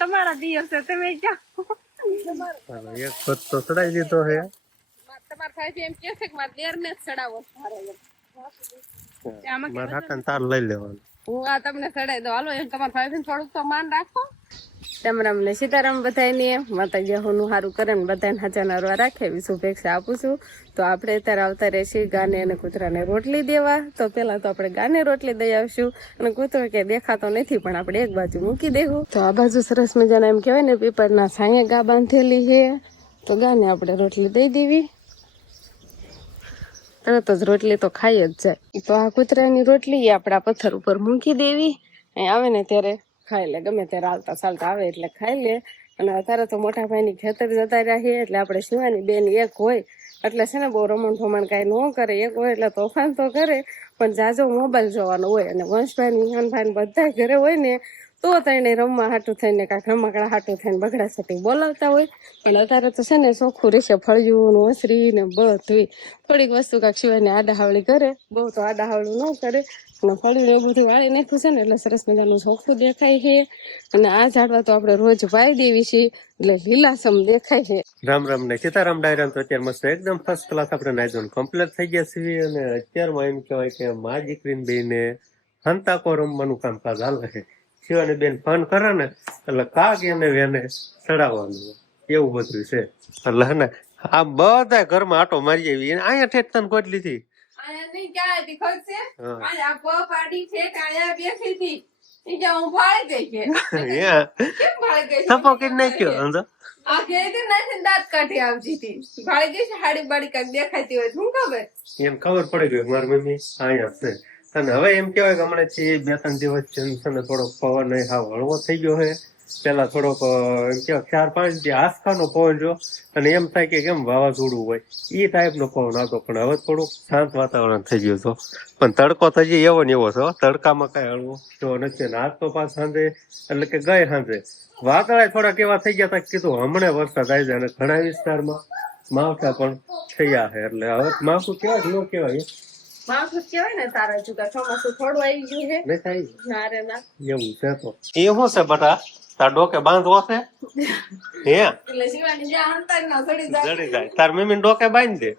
તમારા દિવસે તમે ક્યાં એક પત તો ચડાવી દીધો હે. તમારા સાહેબ એમ કે છે કે મારે દેર ને ચડાવો મારા કાકાને તાર લઈ લેવાનું. હું આ તમને ચડાવી દઉં. હાલો એમ તમારા ભાઈ થોડુંક તો માન રાખો. રામ ને સીતારામ બધાને માતાજી હોનું સારું કરે ને બધાને હાચા નરવા રાખે એવી શુભેચ્છા આપું છું. તો આપણે અત્યારે આવતા રહેશે ગાને અને કૂતરાને રોટલી દેવા. તો પેલા તો આપણે ગાને રોટલી દઈ આવશું અને કૂતરો કે દેખાતો નથી પણ આપણે એક બાજુ મૂકી દેવું. તો આ બાજુ સરસ મજાના એમ કહેવાય ને પીપળના છાંયે ગા બાંધેલી છે. તો ગાને આપણે રોટલી દઈ દેવી. તરત જ રોટલી તો ખાઈ જ જાય. તો આ કૂતરાની રોટલી આપણા પથ્થર ઉપર મૂકી દેવી. અહીં આવે ને ત્યારે ખાઈ લે. ગમે ત્યારે હાલતા ચાલતા આવે એટલે ખાઈ લે. અને અત્યારે તો મોટા ભાઈની ખેતર જતા રહ્યા એટલે આપણે શિવાની બેન એક હોય એટલે છે ને બહુ રમણ ભમણ કાંઈ ન કરે. એક હોય એટલે તોફાન તો કરે પણ જાજો મોબાઈલ જોવાનો હોય. અને વંશભાઈ વિહાનભાઈ બધા ઘરે હોય ને તો તેને રમવા હાટું થઈને કાંઈક રમકડા હાટું થઈને બગડા સટી બોલાવતા હોય. પણ અત્યારે તો છે ને ચોખ્ખું રહેશે ફળિયું ઓસરી ને બધું. થોડીક વસ્તુ કાંઈક શિવાયને આડાહાવળી કરે. બહુ તો આડાહાવળું ન કરે અને ફળિયું એવું બધું વાળી નાખ્યું છે ને એટલે સરસ મજાનું ચોખ્ખું દેખાય છે. અને આ ઝાડવા તો આપણે રોજ વાવી દેવી છીએ એટલે લીલાસમ દેખાય છે. રામ રામ ને સીતારામ ડાયરામ. તો અત્યારે મસ્ત એકદમ ફર્સ્ટ ક્લાસ આપણે નાઈ કમ્પ્લીટ થઈ ગયા છીએ. અને અત્યારમાં એમ કહેવાય કે મા દીકરીને બેને હંતાકો રમવાનું કામકાજ હાલે છે. શિવાની બેન ફોન કરે ને એટલે કાગ એને વેને ચડાવવાનું એવું બધું છે. એટલે હે ને આ બધા ઘરમાં આટો મારી આવી અહીંયા ઠેઠ તને કોઈ લીધી ખબર પડી ગઈ મારી મમ્મી અહીંયા છે. અને હવે એમ કેવાય કે હમણાં 2-3 દિવસ થોડોક પવન હાવ હળવો થઈ ગયો છે. પેલા થોડોક એમ કેવાય 4-5 દી આસપાસનો પવન જો અને એમ થાય કે કેમ વાવાઝોડું હોય એ ટાઈપ નો પવન આવતો. પણ હવે થોડુંક શાંત વાતાવરણ થઈ ગયું હતો. પણ તડકો થજી એવો ને એવો છે. તડકામાં કઈ હળવો જો નથી. આજ તો પાછ સાંજે એટલે કે ગઈ સાંજે વાદળા થોડાક એવા થઈ ગયા હતા કીધું હમણાં વરસાદ આવી જાય. અને ઘણા વિસ્તારમાં માવઠા પણ થયા છે. એટલે હવે માવઠું કેવાય ન કેવાય માવઠું કેવાય ને તારા જુદા ચોમાસું થોડું આવી ગયું છે એવું છે. તો એ શું છે બટા તાર ડોકે બાંધવો છે હે એટલે શિવાની જ્યાં હંતાઈ ના ચડી જાય તાર મમ્મી ડોકે બાંધી દે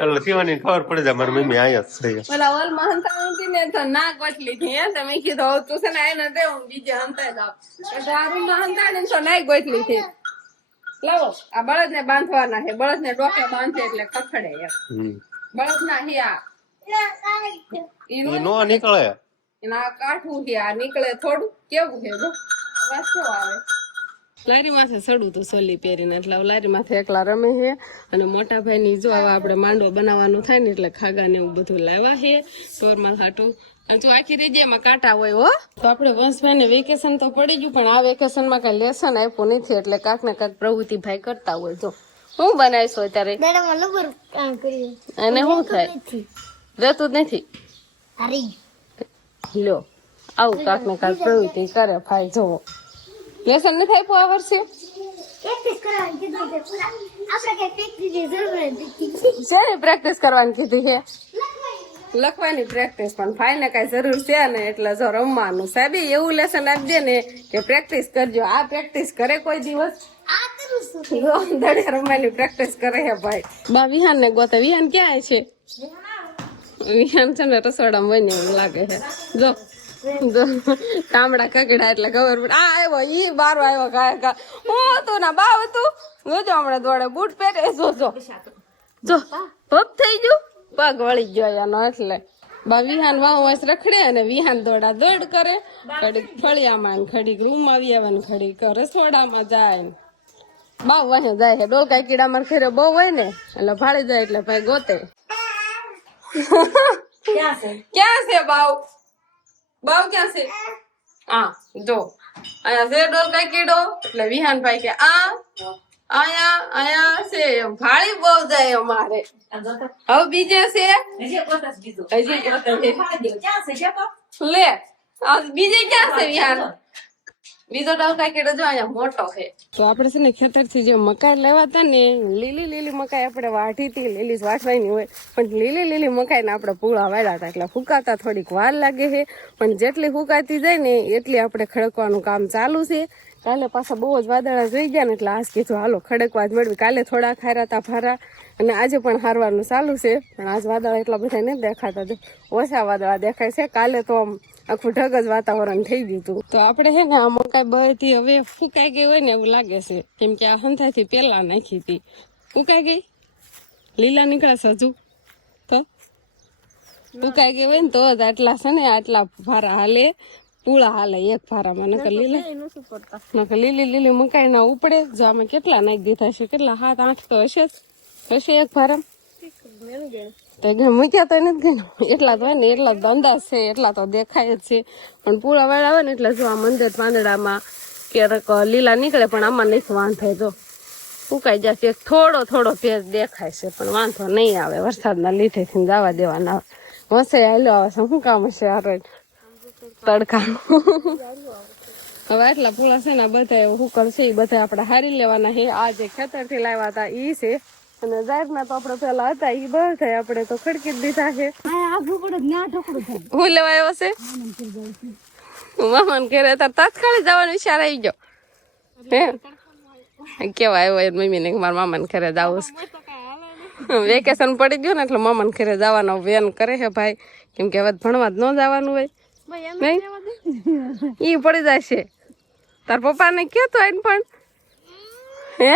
એટલે શિવાની ખબર પડી જાય મારી મમ્મી આયા છે. પેલા ઓલ માં હંતાઈ ને તો ના ગોઠલી થી હે તમે કીધું તું છે ને આને દે હું બીજે હંતાઈ જાવ એટલે આ રૂમ માં હંતાઈ ને તો નાઈ ગોઠલી થી લાવો આ બળદ ને બાંધવાના છે. બળદ ને ડોકે બાંધે એટલે ખખડે એમ બળદ ના હિયા નો નીકળે એના કાઠું હિયા નીકળે થોડું કેવું છે જો અવાજ કેવો આવે. લારી માથે ચડું તું સોલી પહેરીને એટલે લારી માથે એકલા રમે છે. અને મોટા ભાઈ ની જો આપણે માંડવો બનાવવાનું થાય ને એટલે ખાગા ને એવું બધું લાવ્યા છે ટોરમાં હાટું. તું આખી રેજે એમાં કાંટા હોય હો. તો આપણે વંશભાઈ ને વેકેશન તો પડી ગયું પણ આ વેકેશન માં કઈ લેસન આપ્યું નથી એટલે કાંક ને કાંક પ્રવૃત્તિ ભાઈ કરતા હોય. જો હું બનાવીશું અત્યારે અને શું થાય રહેતું જ નથી લ્યો આવું કાંક ને કાંક પ્રવૃત્તિ કરે ભાઈ. જોવો લેસન નથી આપ્યું આ વર્ષે શેની પ્રેક્ટિસ કરવાની કીધી છે લખવાની પ્રેક્ટિસ. પણ ભાઈ ને કઈ જરૂર છે ને એટલે જો રમવાનું સાહેબ એવું લેસન આપી દે ને કે પ્રેક્ટિસ કરજો. આ પ્રેક્ટિસ કરે કોઈ દિવસ દડે રમવાની પ્રેક્ટિસ કરે હે ભાઈ. બા વિહાન ને ગોતે વિહાન ક્યાં છે વિહાન છે ને રસોડામાં બની એવું લાગે છે. જો તામડા કગડા એટલે ખબર પડે આ આવ્યો ઈ બારો આવ્યો ગાય હું હતું ના બા હતું જોજો હમણાં દોડે બૂટ પહેરે જોજો જો પગ થઈ ગયું પગ વળી ગયો એનો એટલે બા વિહાન વાહ વાસ રખડે અને વિહાન દોડા દોડ કરે. ઘડીક ફળિયામાં ઘડીક રૂમ આવી આવે ને ઘડીક રસોડામાં જાય બા વાહ જાય છે. ડોકા કીડા માર ખેરે બહુ હોય ને એટલે ભાડી જાય એટલે ભાઈ ગોતે ક્યાં છે બાવ બાવ ક્યાં છે હા જો અહીંયા છે ડોકા કીડો એટલે વિહાનભાઈ કે આ અહીંયા છે ભાડી બહુ જાય અમારે. હવે બીજે છે લે બીજે ક્યાં છે વિહાન બીજો ટવકા કેડો જો અહીંયા મોટો છે. તો આપણે છે ને ખેતરથી જે મકાઈ લેવા હતા ને લીલી લીલી મકાઈ આપણે વાઢી હતી. લીલી જ વાઢવાની હોય પણ લીલી લીલી મકાઈને આપણે પૂળા વાળ્યા હતા એટલે ફૂકાતા થોડીક વાર લાગે છે. પણ જેટલી ફૂકાતી જાય ને એટલી આપણે ખડકવાનું કામ ચાલુ છે. કાલે પાછા બહુ જ વાદળા જોઈ ગયા ને એટલે આજ કીધું હાલો ખડકવા જ મેળવી. કાલે થોડા ખારા હતા ભારા અને આજે પણ હારવાનું ચાલુ છે. પણ આજ વાદળા એટલા બધા નથી દેખાતા, ઓછા વાદળા દેખાય છે. કાલે તો આમ આખું ઢગ જ વાતાવરણ થઈ ગયું હતું. તો આપણે છે ને આ મકાઈ બધી હવે ફૂકાઈ ગઈ હોય ને એવું લાગે છે, કેમ કે આ હંધાથી પેલા નાખી હતી. ફૂકાઈ ગઈ, લીલા નીકળે હજુ તો ફૂકાઈ ગઈ હોય ને તો જ આટલા છે ને આટલા ભારા હાલે, પૂળા હાલે એક ભારામાં. નકર લીલી લીલી મકાઈ ના ઉપડે. જો આમાં કેટલા નાખી દીધા છે, કેટલા 7-8 તો હશે એક ભારા. મૂક્યા તો નથી ગઈ એટલા તો હોય ને, એટલા તો અંદાજ છે, એટલા તો દેખાય જ છે. પણ પૂળા વાળા હોય ને એટલે જો આ મંદિર પાંદડામાં ક્યારેક લીલા નીકળે પણ આમાં નથી વાંધો. તો ફૂકાઈ જશે, એક થોડો થોડો ભેજ દેખાય છે પણ વાંધો નહીં આવે. વરસાદના લીધે થી જવા દેવાના હશે. હાલો આવે છે, શું કામ હશે આ રોજ તડકા. હવે આટલા પૂળા છે ને બધા હુકર છે એ બધા આપણે હારી લેવાના છે. આ જે ખેતર થી લાવ્યા હતા ઈ છે અને જાહેરના તો આપણે પેલા હતા ઈ બધા આપણે તો ખડકી જ દીધા છે. હું લેવા આવ્યો છે મામાને ઘરે, તાર તાત્કાલિક જવાનો વિચાર આવી ગયો હે? કેવા આવ્યો મમ્મી ને મારા મામાને ઘરે જવું છે. વેકેશન પડી ગયું ને એટલે મામાને ઘરે જવાનો વેન કરે છે ભાઈ, કેમ કે હવે ભણવા જ ન જવાનું હોય. નહીં ઈ પડી જાય છે. તાર પપ્પા ને કયો તો એને પણ હે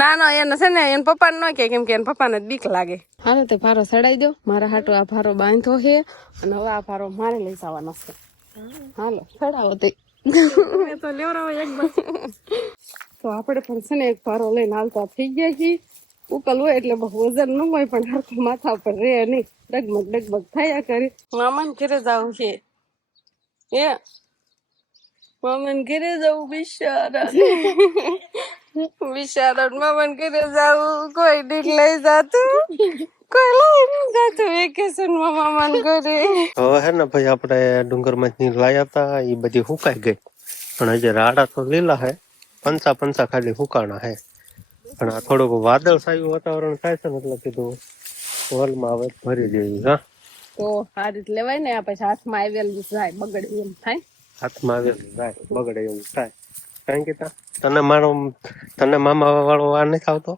ના ના એને છે ને એને પપ્પા ને ન કે, કેમ કે એને પપ્પા ને બીક લાગે. હાલો તે ભારો ચડાઈ દો. મારા હાટો આ ભારો બાંધો છે અને હવે આ ભારો મારે લઈ જવાનો છે. હાલો ચડાવો તે તો લેવરાવો એક બસ. તો આપણે પણ છે ને એક ભારો લઈને હાલતા થઈ ગયા છીએ. ઉકલ હોય એટલે બહુ વજન ન હોય પણ હરખું માથા ઉપર રે નહીં, ડગમગ થયા કરે. મામાને ઘરે જવું છે એ મામાને ઘરે જવું બિચારા બિચારા મામાને ઘરે જવું. કોઈ ડીક લઈ જાતું, કોઈ લઈ નહીં જાતું વેકેશનમાં મામાને ઘરે. હવે હે ને ભાઈ આપણે ડુંગર માંથી લાયા હતા એ બધી સુકાઈ ગઈ પણ હજી રાડા તો લીલા હે, પંચા ખાલી સુકાણા હે. પણ આ થોડુંક વાદળ છાયું વાતાવરણ થાય છે ને એટલે કીધું હોલમાં હવે ભરી દેવી. હા તો આ રીતે લેવાય ને, આ પછી હાથમાં આવેલું જાય બગડે એમ થાય. હાથમાં આવેલું જાય બગડે એવું થાય. કારણ કે તને મામા વાળો વાર નથી આવતો,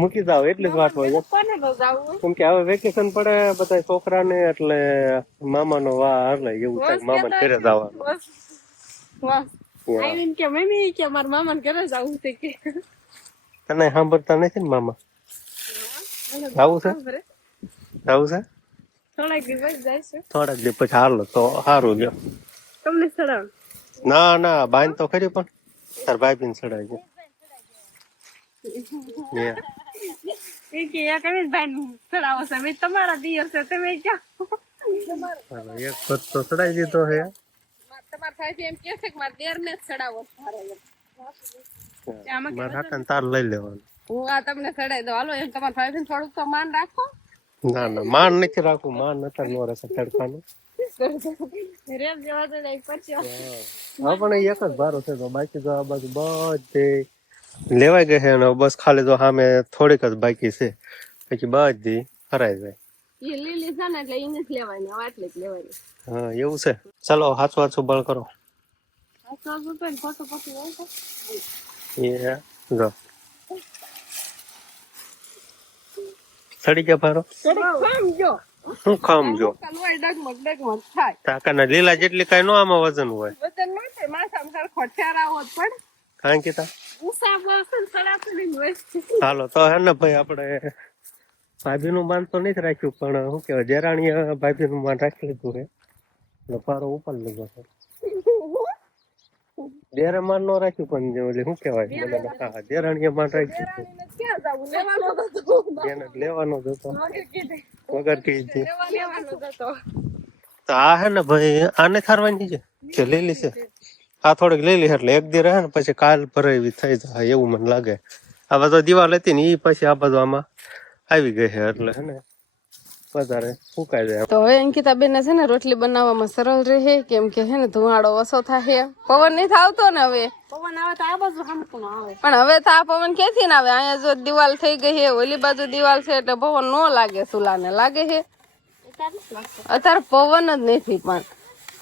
મૂકી જાવ એટલી જ વાત હોય. કેમ કે હવે વેકેશન પડે બધા છોકરાને એટલે મામાનો વાર હાલે એવું થાય, મામા ઘરે જવાનું. તને સાંભળતા નથી ને મામા? આવું છે થોડાક દિવસ પછી હાલો તો સારું લ્યો. તમને ચડાવ ના બાંધ તો ખરી પણ તાર ભાઈ બી ચડાય છે. તમારા દિયર છે તમે એક પદ તો ચડાઈ દીધો હે. તમારા ભાઈ એમ કે છે કે મારા દેર ને ચડાવો. મારા હાથે તાર લઈ લેવાનું. હું આ તમને ચડાઈ દઉં. હાલો એમ તમારા ભાઈ થોડુંક તો માન રાખો. ના માન નથી રાખવું, માન નતા નો રહેશે તડકાનું. હા પણ એક જ ભારો છે તો બાકી તો આ બાજુ બધે લેવાઈ ગઈ છે અને બસ ખાલી તો સામે થોડીક જ બાકી છે, પછી બધી ફરાઈ જાય. લીલી છે ને એટલે એને જ લેવાની, આટલી જ લેવાની. હા એવું છે. ચલો હાચું બળ કરો. એ જો સડી ગયા ભારો શું ખામજો કાકા લીલા જેટલી કઈ નો આમાં વજન હોય. કારણ કે હાલો તો હે ને ભાઈ આપણે ભાભી નું માન તો નથી રાખ્યું પણ શું કેવાય દેરાણી ભાભી નું માન રાખી લીધું છે એટલે પારો ઉપર લીધો છે. દેરે માન નો રાખ્યું પણ શું કેવાય દેરાણી માન રાખ્યું લેવાનો જ હતો વગર કીધી. તો આ હે ને ભાઈ આને ખારવાની છે કે લીલી છે? આ થોડીક લીલી એટલે એક દી રહે ને પછી કાલ ભરાવી થઈ જાય એવું મને લાગે. આ બધો દિવાલ હતી ને એ પછી આ બધું આમાં આવી ગઈ છે એટલે હે ને વધારે ફૂંકાઈ જાય. તો હવે અંકિતા બેન છે ને રોટલી બનાવવામાં સરળ રહે, કેમ કે હે ને ધુવાડો ઓછો થાય, પવન નહીં આવતો ને હવે. પવન આવે તો આ બાજુ હમકું આવે, પણ હવે તો આ પવન ક્યાંથી ના આવે? અહીંયા જો દિવાલ થઈ ગઈ છે, ઓલી બાજુ દિવાલ છે એટલે પવન ન લાગે, ચૂલાને લાગે છે. અત્યારે પવન જ નથી. પણ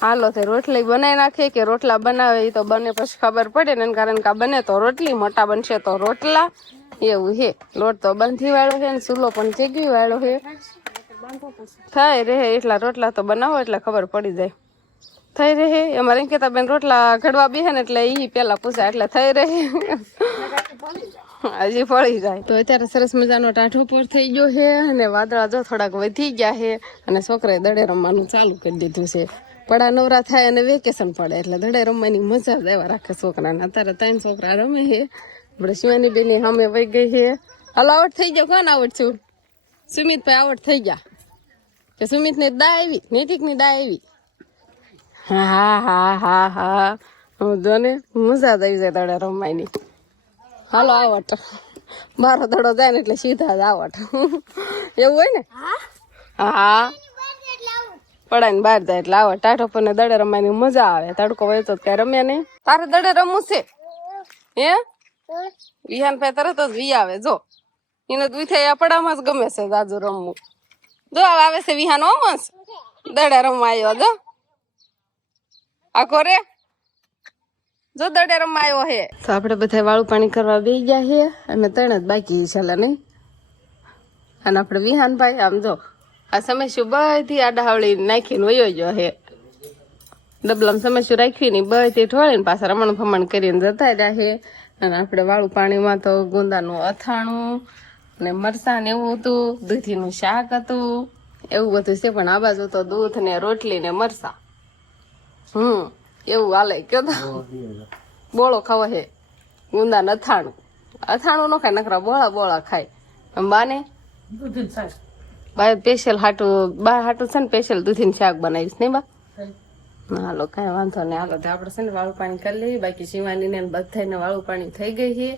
હાલો તે રોટલી બનાવી નાખે કે રોટલા બનાવે એ તો બને પછી ખબર પડે ને, કારણ કે બને તો રોટલી, મોટા બનશે તો રોટલા, એવું છે. લોટ તો બાંધી વાળો છે ને ચૂલો પણ ચેગવી વાળો છે. થઈ રહે એટલા રોટલા તો બનાવો એટલે ખબર પડી જાય. થઈ રહે અમારે અંકિતા બેન રોટલા ઘડવા બેહે ને એટલે ઈ પેલા પૂછે એટલે થઈ રહે, હજી પડી જાય. તો અત્યારે સરસ મજાનો ટાઢો પર થઈ ગયો છે અને વાદળા જો થોડાક વધી ગયા છે અને છોકરાએ દડે રમવાનું ચાલુ કરી દીધું છે. પડા નવરા થાય અને વેકેશન પડે એટલે દડે રમવાની મજા જ એવા રાખે છોકરાને. અત્યારે 3 છોકરા રમે છે. આપણે શિવાની બેની સામે વહી ગઈ છે. હાલો આવડ થઈ ગયો. કોણ આવડ છું? સુમિતભાઈ આવડ થઈ ગયા કે સુમિત ને દા આવી, નૈતિક ની દા આવી. હા હા હા હા હું જો ને મજા જ આવી જાય દડે રમવાની. હાલો આવટ, મારો દડો જાય ને એટલે સીધા જ આવટ, એવું હોય ને? હા પડાય ને બહાર જાય એટલે આવટ. ટાઢો પર ને દડે રમવાની મજા આવે. તડકો વયો તો કઈ રમ્યા નહીં. તારે દડે રમવું છે હે? વિહાન ભાઈ તરત જ વી આવે. જો એને દુથે પડામાં જ ગમે છે જાજુ રમવું. જો આવે છે વિહાન ઓમસ દડે રમવા આવ્યો. જો આખો રે જો દડે રમવા આવ્યો હે. તો આપડે બધા વાળું પાણી કરવા બેસી ગયા છે અને 3 જ બાકી છે ને. અને આપડે વિહાનભાઈ આમ જો આ સમસ્યું બધી આડાહવળી નાખીને વયો ગયો હે. ડબલામાં સમસ્યું રાખવી ને બધી ઠોળીને પાછા રમણ ભમણ કરીને જતા રહ્યા છે. અને આપણે વાળું પાણીમાં તો ગુંદાનું અથાણું ને મરસાં ને એવું હતું, દૂધીનું શાક હતું, એવું બધું છે. પણ આ બાજુ તો દૂધ ને રોટલી ને મરસાં, એવું હાલે. કયો તો બોળો ખાવો છે, ગુંદા અથાણું. અથાણું ન ખાય, નખરા બોળા બોળા ખાય. બાને બા સ્પેશિયલ હાટું, બા હાટું છે ને સ્પેશિયલ દૂધીનું શાક બનાવીશ નહીં બા? હાલો કઈ વાંધો નહીં. હાલો તો આપણે છે ને વાળું પાણી કરી લઈએ. બાકી શિવાની ને બધાને વાળું પાણી થઈ ગઈ છે.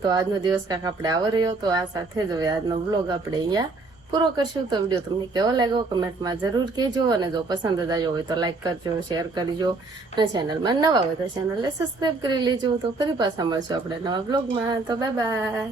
તો આજનો દિવસ કાંક આપણે આવો રહ્યો. તો આ સાથે જ હવે આજનો વ્લોગ આપણે અહીંયા પૂરો કરશું. તો વિડીયો તમને કેવો લાગ્યો કમેન્ટમાં જરૂર કહેજો. અને જો પસંદ જ આવ્યો હોય તો લાઈક કરજો, શેર કરજો. અને ચેનલમાં નવા હોય તો ચેનલને સબસ્ક્રાઈબ કરી લેજો. તો ફરી પાછા મળશું આપણે નવા વ્લોગમાં. તો બાય બાય.